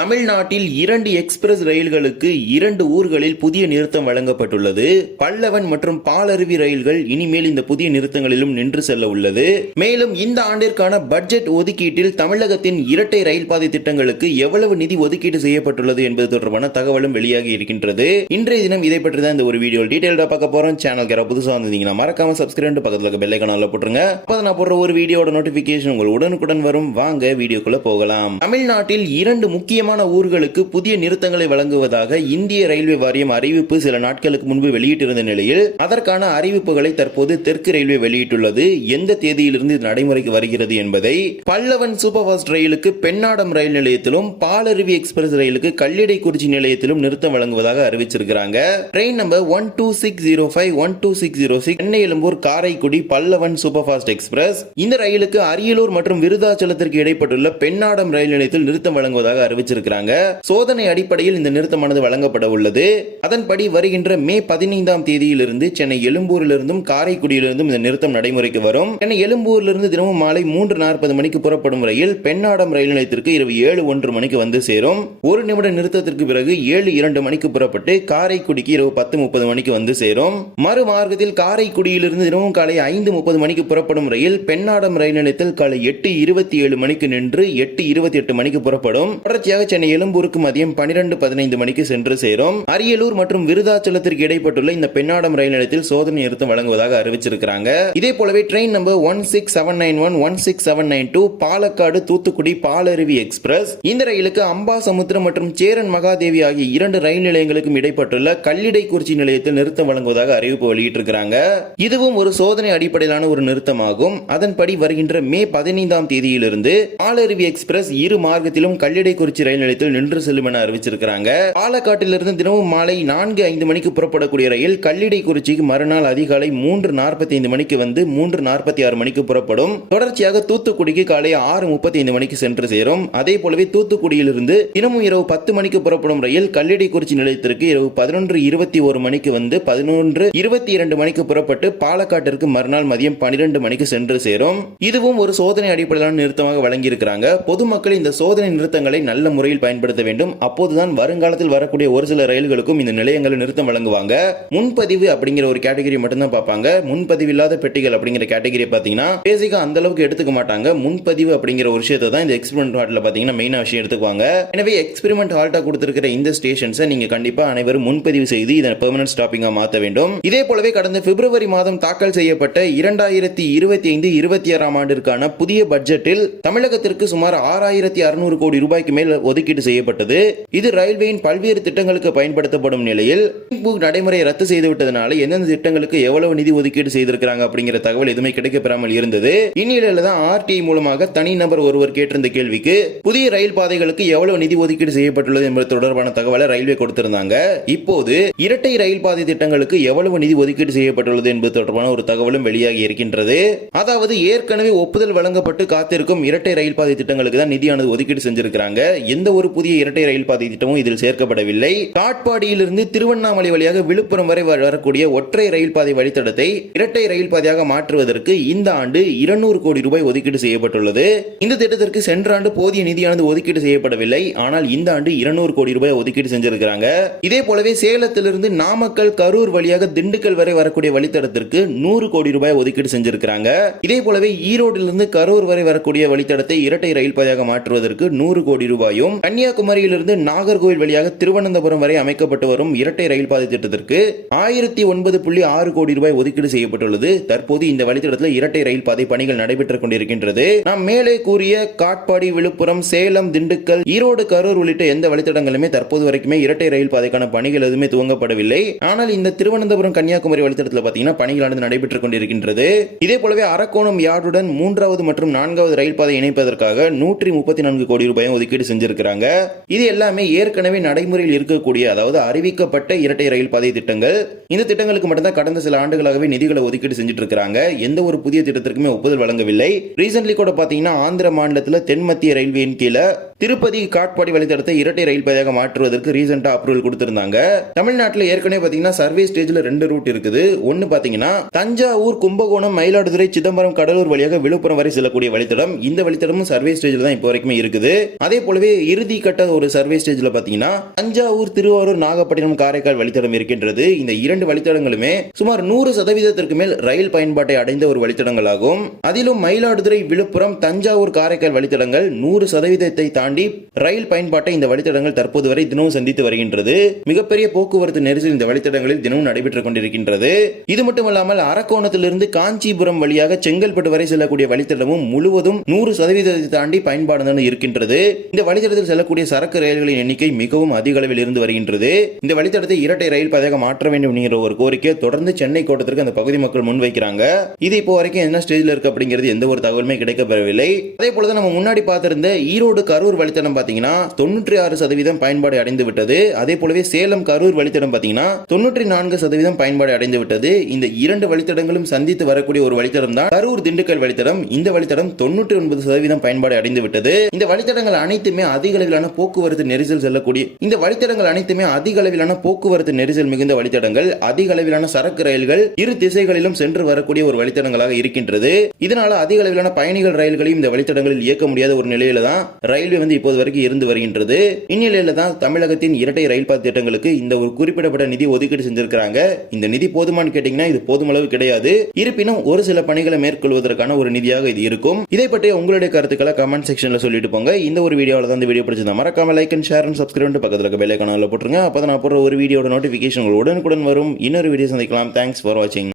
தமிழ்நாட்டில் 2 எக்ஸ்பிரஸ் ரயில்களுக்கு 2 ஊர்களில் புதிய நிறுத்தம் வழங்கப்பட்டுள்ளது. பல்லவன் மற்றும் பாலருவி ரயில்கள் இனிமேல் இந்த புதிய நிறுத்தங்களிலும் நின்று செல்ல உள்ளது. மேலும் இந்த ஆண்டிற்கான பட்ஜெட் ஒதுக்கீட்டில் தமிழகத்தின் இரட்டை ரயில் பாதை திட்டங்களுக்கு எவ்வளவு நிதி ஒதுக்கீடு செய்யப்பட்டுள்ளது என்பது தொடர்பான தகவலும் வெளியாகி இருக்கின்றது. இன்றைய தினம் இதை பற்றி தான் இந்த ஒரு வீடியோ டீடைல்டா பார்க்க போறோம். சேனலுக்கு யாராவது புதுசா வந்தீங்கன்னா மறக்காம சப்ஸ்கிரைப் பக்கத்துல இருக்க பெல் ஐகானை போட்டுருங்க. அப்பதான் நான் போடுற ஒரு வீடியோட நோட்டிபிகேஷன் உங்களுக்கு உடனுக்குடன் வரும். வாங்க வீடியோக்குள்ள போகலாம். தமிழ்நாட்டில் 2 முக்கியமான ஊர்களுக்கு புதிய நிறுத்தங்களை வழங்குவதாக இந்திய ரயில்வே வாரியம் அறிவிப்பு சில நாட்களுக்கு முன்பு வெளியிட்டிருந்த நிலையில் அதற்கான அறிவிப்புகளை தற்போது தெற்கு ரயில்வே வெளியிட்டுள்ளது. எந்த தேதியிலிருந்து இது நடைமுறைக்கு வருகிறது என்பதை பல்லவன் சூப்பர் ஃபாஸ்ட் ரயிலுக்கு பெண்ணாடம் ரயில் நிலையத்திலும் பாலருவி எக்ஸ்பிரஸ் ரயிலுக்கு கல்லிடைக்குறிச்சி நிலையத்திலும் நிறுத்தம் வழங்குவதாக அறிவிச்சிருக்கிறாங்க. Train number 12605 12606 Chennai Egmore Karaikudi Pallavan super fast express இந்த ரயிலுக்கு அரியலூர் மற்றும் விருதாச்சலத்திற்கு இடைப்பட்டுள்ள பெண்ணாடம் ரயில் நிலையத்தில் நிறுத்தம் வழங்குவதாக அறிவிச்சிருக்கிறாங்க. சோதனை அடிப்படையில் இந்த நிறுத்தமானது வழங்கப்பட உள்ளது. அதன்படி வருகின்ற மே 15ஆம் தேதியிலிருந்து சென்னை எழும்பூரிலிருந்தும் காரைக்குடியிலிருந்தும் இந்த நிறுத்தம் நடைமுறைக்கு வரும். சென்னை எழும்பூரிலிருந்து தினமும் மாலை 3:40 மணிக்கு புறப்படும் ரயில் பெண்ணாடம் ரயில் நிலையத்திற்கு இரவு 7:01 மணிக்கு வந்து சேரும். ஒரு நிமிட நிறுத்தத்திற்கு பிறகு 7:02 மணிக்கு புறப்பட்டு காரைக்குடிக்கு இரவு 10:30 மணிக்கு வந்து சேரும். மறு மார்க்கத்தில் காரைக்குடியிலிருந்து தினமும் காலை 5:30 மணிக்கு புறப்படும் ரயில் பெண்ணாடம் ரயில் நிலையத்தில் காலை 8:27 மணிக்கு நின்று 8:28 மணிக்கு புறப்படும். தொடர்ச்சியாக சென்னை எழும்பூருக்கு மதியம் 12:15 மணிக்கு சென்று சேரும். அரியலூர் மற்றும் விருதாச்சலத்திற்கு இடைப்பட்டுள்ள இந்த பெண்ணாடம் ரயில் நிலையத்தில் சோதனை நிறுத்தம் வழங்குவதாக அறிவிச்சிருக்கிறாங்க. இதே போலவே train number 16791 16792 Palakkad Thoothukudi Palaruvi express இந்த ரயிலுக்கு அம்பாசமுத்திரம் மற்றும் சேரன் மகாதேவி ஆகிய 2 ரயில் நிலையங்களுக்கும் இடைப்பட்டுள்ள கல்லிடைக்குறிச்சி நிலையத்தில் நிறுத்தம் வழங்குவதாக அறிவிப்பு வெளியிட்டிருக்கிறாங்க. இதுவும் ஒரு சோதனை அடிப்படையிலான ஒரு நிறுத்தமாகும். அதன்படி வருகின்ற மே 15ஆம் தேதியிலிருந்து பாலருவி எக்ஸ்பிரஸ் இரு மார்க்கத்திலும் கல்லிடைக்குறிச்சி ரயில் நிலையத்தில் நின்று செல்லும் என அறிவிச்சிருக்கிறாங்க. பாலக்காட்டிலிருந்து தினமும் மாலை 4:05 மணிக்கு புறப்படக்கூடிய ரயில் கல்லிடைக்குறிச்சிக்கு மறுநாள் அதிகாலை 3:45 மணிக்கு வந்து 3:46 மணிக்கு புறப்படும். தொடர்ச்சியாக தூத்துக்குடிக்கு காலை 6:35 மணிக்கு சென்று சேரும். அதே போலவே தூத்துக்குடியிலிருந்து தினமும் இரவு 10 மணிக்கு புறப்படும் ரயில் கல்லிடைக்குறிச்சி நிலையத்திற்கு இரவு 11:21 மணிக்கு வந்து 11:22 மணிக்கு புறப்பட்டு பாலக்காட்டிற்கு மறுநாள் மதியம் 12 மணிக்கு சென்று சேரும். இதுவும் ஒரு சோதனை அடிப்படையிலான நிறுத்தமாக வழங்கியிருக்கிறாங்க. பொதுமக்கள் இந்த சோதனை நிறுத்தங்களை நல்ல முறையில் பயன்படுத்த வேண்டும். அப்போதுதான் வருங்காலத்தில் வரக்கூடிய ஒரு சில ரயில்களுக்கும் இந்த நிலையங்களை நிறுத்தம் வழங்குவாங்க. முன்பதிவு அப்படிங்கிற ஒரு கேட்டகரி மட்டும் தான் பார்ப்பாங்க. முன்பதிவு இல்லாத பெட்டிகள் அப்படிங்கிற கேட்டகரி பாத்தீங்கன்னா பேசிக்கா அந்த அளவுக்கு எடுத்துக்க மாட்டாங்க. முன்பதிவு அப்படிங்கிற ஒரு விஷயத்தை தான் இந்த எக்ஸ்பெரிமெண்ட் ஹால்ட்ல பாத்தீங்கன்னா மெயினா விஷயம் எடுத்துக்குவாங்க. எனவே எக்ஸ்பெரிமெண்ட் ஹால்ட்டா கொடுத்திருக்கிற இந்த ஸ்டேஷன்ஸை நீங்க கண்டிப்பா அனைவரும் முன்பதிவு செய்து இதை பெர்மனன்ட் ஸ்டாப்பிங்கா மாற்ற வேண்டும். இதே போலவே கடந்த பிப்ரவரி மாதம் தாக்கல் செய்யப்பட்ட 2025-26ஆம் ஆண்டிற்கான புதிய பட்ஜெட்டில் தமிழகத்திற்கு சுமார் 6600 கோடி ரூபாய்க்கு மேல் ஒதுக்கீடு செய்யப்பட்டது. இது ரயில்வேயின் பல்வேறு திட்டங்களுக்கு பயன்படுத்தப்படும் நிலையில் நடைமுறையை ரத்து செய்துவிட்டதனால எந்தெந்த திட்டங்களுக்கு எவ்வளவு நிதி ஒதுக்கீடு செய்திருக்கிறாங்க அப்படிங்கிற தகவல் எதுவுமே கிடைக்கப்பெறாமல் இருந்தது. இந்நிலையில தான் ஆர்டிஐ மூலமாக தனிநபர் ஒருவர் கேட்டிருந்த கேள்விக்கு புதிய ரயில் பாதைகளுக்கு எவ்வளவு நிதி ஒதுக்கீடு செய்யப்பட்டுள்ளது என்பது தொடர்பான தகவலை ரயில்வே கொடுத்திருந்தாங்க. இப்போது இரட்டை ரயில் பாதை திட்டங்களுக்கு எவ்வளவு நிதி ஒதுக்கீடு செய்யப்பட்டுள்ளது என்பது தொடர்பான ஒரு தகவலும் வெளியாகி இருக்கின்றது. அதாவது ஏற்கனவே ஒப்புதல் வழங்கப்பட்டு காத்திருக்கும் இரட்டை ரயில் பாதை திட்டங்களுக்கு தான் நிதியானது ஒதுக்கீடு செஞ்சிருக்கிறாங்க. எந்த ஒரு புதிய இரட்டை ரயில் பாதை திட்டமும் இதில் சேர்க்கப்படவில்லை. காட்பாடியிலிருந்து திருவண்ணாமலை வழியாக விழுப்புரம் வரை வரக்கூடிய ஒற்றை ரயில் பாதை வழித்தடத்தை இரட்டை ரயில் பாதையாக மாற்றுவதற்கு இந்த ஆண்டு 200 கோடி ரூபாய் ஒதுக்கீடு செய்யப்பட்டுள்ளது. இந்த திட்டத்திற்கு சென்ற ஆண்டு போதிய நிதியானது ஒதுக்கீடு செய்யப்படவில்லை. ஆனால் இந்த ஆண்டு 200 கோடி ரூபாய் ஒதுக்கீடு செஞ்சிருக்கிறாங்க. இதே போலவே சேலத்திலிருந்து நாமக்கல் கரூர் வழியாக திண்டுக்கல் வரை வரக்கூடிய வழித்தடத்திற்கு 100 கோடி ரூபாய் ஒதுக்கீடு செஞ்சிருக்கிறாங்க. இதே போலவே ஈரோட்டிலிருந்து கரூர் வரை வரக்கூடிய வழித்தடத்தை இரட்டை ரயில் பாதையாக மாற்றுவதற்கு 100 கோடி ரூபாயும் கன்னியாகுமரியிலிருந்து நாகர்கோவில் வழியாக திருவனந்தபுரம் வரை அமைக்கப்பட்டு வரும் இரட்டை ரயில் பாதை திட்டத்திற்கு 1009.6 கோடி ரூபாய் ஒதுக்கீடு செய்யப்பட்டுள்ளது. தற்போது இந்த வழித்தடத்தில் இரட்டை ரயில் பாதை பணிகள் நடைபெற்றுக் கொண்டிருக்கின்றது. நாம் மேலே கூறிய காட்பாடி விழுப்புரம் சேலம் திண்டுக்கல் ஈரோடு கரூர் உள்ளிட்ட எந்த வழித்தடங்களுமே தற்போது வரைக்குமே இரட்டை ரயில் பாதைக்கான பணிகள் எதுவுமே துவங்கப்படவில்லை. ஆனால் இந்த திருவனந்தபுரம் கன்னியாகுமரி வழித்தடத்தில் பாத்தீங்கன்னா பணிகளானது நடைபெற்றுக் கொண்டிருக்கின்றது. இதே போலவே அரக்கோணம் யார்டுடன் 3வது மற்றும் 4வது ரயில் பாதை இணைப்பதற்காக 134 கோடி ரூபாய் ஒதுக்கீடு செஞ்சிருக்கிறாங்க. இது எல்லாமே ஏற்கனவே நடைமுறையில் இருக்கக்கூடிய அதாவது அறிவிக்கப்பட்ட இரட்டை ரயில் பாதை திட்டங்கள். இந்த திட்டங்களுக்கு மட்டும்தான் கடந்த சில ஆண்டுகளாகவே நிதிகளை ஒதுக்கீடு செஞ்சுட்டு இருக்காங்க. எந்த ஒரு புதிய திட்டத்திற்குமே ஒப்புதல் வழங்கவில்லை. ரீசன்ட்லி கூட பாத்தீங்கன்னா ஆந்திர மாநிலத்தில் தென் மத்திய ரயில்வேயின் கீழே திருப்பதி காட்பாடி வழித்தடத்தை இரட்டை ரயில் பாதையாக மாற்றுவதற்கு ரீசெண்டா அப்ரூவல் கொடுத்திருந்தாங்க. தமிழ்நாட்டில் ஏற்கனவே பாத்தீங்கன்னா சர்வே ஸ்டேஜ்ல 2 ரூட் இருக்குது. ஒன்னு பாத்தீங்கன்னா தஞ்சாவூர் கும்பகோணம் மயிலாடுதுறை சிதம்பரம் கடலூர் வழியாக விழுப்புரம் வரை செல்லக்கூடிய வழித்தடம். இந்த வழித்தடமும் சர்வே ஸ்டேஜ்ல தான் இப்போ வரைக்கும் இருக்குது. அதே போலவே இறுதி கட்ட ஒரு சர்வே ஸ்டேஜ்ல பாத்தீங்கன்னா தஞ்சாவூர், திருவாரூர், நாகப்பட்டினம், காரைக்கால் வழித்தடம் இருக்கின்றது. இந்த இரண்டு வழித்தடங்களுமே சுமார் 100% மேல் ரயில் பயன்பாட்டை அடைந்த ஒரு வழித்தடங்கள் ஆகும். அதிலும் மயிலாடுதுறை, விழுப்புரம், தஞ்சாவூர், காரைக்கால் வழித்தடங்கள் 100% தாண்டி ரயில் பயன்பாட்டை இந்த வழித்தடங்கள் தற்போது வரை தினமும் சந்தித்து வருகின்றது. மிகப்பெரிய போக்குவரத்து நெரிசல் இந்த வழித்தடங்களில் தினமும் நடைபெற்றுக் கொண்டிருக்கின்றது. இது மட்டுமல்லாமல் அரக்கோணத்திலிருந்து காஞ்சிபுரம் வழியாக செங்கல்பட்டு வரை செல்லக்கூடிய வழித்தடமும் முழுவதும் 100% தாண்டி பயன்பாடு இருக்கின்றது. இந்த வழித்தடத்தில் செல்லக்கூடிய சரக்கு ரயில்களின் எண்ணிக்கை மிகவும் அதிக அளவில் இருந்து வருகின்றது. இந்த வழித்தடத்தை இரட்டை ரயில் பாதையாக மாற்ற வேண்டும் என்கிற ஒரு கோரிக்கை தொடர்ந்து சென்னை கோட்டத்திற்கு அந்த பகுதி மக்கள் முன்வைக்கிறாங்க. இது இப்போ வரைக்கும் என்ன ஸ்டேஜ்ல இருக்கு அப்படிங்கிறது எந்த ஒரு தகவலுமே கிடைக்கப்பெறவில்லை. அதே போலதான் நம்ம முன்னாடி பார்த்திருந்த ஈரோடு கரூர் வழித்தடம் பாத்தீங்கன்னா 96% பயன்பாடு அடைந்து விட்டது. அதே போலவே சேலம் கரூர் வழித்தடம் பாத்தீங்கன்னா 94% பயன்பாடு அடைந்து விட்டது. இந்த இரண்டு வழித்தடங்களும் சந்தித்து வரக்கூடிய ஒரு வழித்தடம் தான் கரூர் திண்டுக்கல் வழித்தடம். இந்த வழித்தடம் 99% பயன்பாடு அடைந்து விட்டது. இந்த வழித்தடங்கள் அனைத்துமே அதிக அளவிலான போக்குவரத்து நெரிசல் செல்லக்கூடிய இந்த வழித்தடங்கள் அனைத்துமே அதிக அளவிலான போக்குவரத்து நெரிசல் மிகுந்த வழித்தடங்கள், அதிக அளவிலான சரக்கு ரயில்கள் இரு திசைகளிலும் சென்று வரக்கூடிய ஒரு வழித்தடங்களாக இருக்கின்றது. இதனால அதிக அளவிலான பயணிகள் ரயில்களையும் இந்த வழித்தடங்களில் இயக்க முடியாத ஒரு நிலையில தான் ரயில்வே இப்போது வரைக்கும் இருந்து வருகின்றது. இந்நிலையில தான் தமிழகத்தின் இரட்டை ரயில் பாதை திட்டங்களுக்கு இந்த ஒரு குறிப்பிடப்பட்ட நிதி ஒதுக்கீடு செஞ்சிருக்காங்க. இந்த நிதி போதுமானு கேட்டீங்கன்னா இது போதுமளவு கிடையாது. இருப்பினும் ஒரு சில பணிகளை மேற்கொள்வதற்கான ஒரு நிதியாக இது இருக்கும். இதை பற்றி உங்களுடைய கருத்துக்களை கமெண்ட் செக்ஷன்ல சொல்லிட்டு போங்க. இந்த ஒரு வீடியோல தான் இந்த வீடியோ பிடிச்சிருந்தா மறக்காம like and share and subscribe பக்கத்துல இருக்க பெல் ஐகானை போட்டுருங்க. அப்பதான் நான் போடுற ஒரு வீடியோட நோட்டிபிகேஷன் உடனுக்குடன் வரும். இன்னொரு வீடியோ சந்திக்கலாம். தேங்க்ஸ் ஃபார் வாட்சிங்.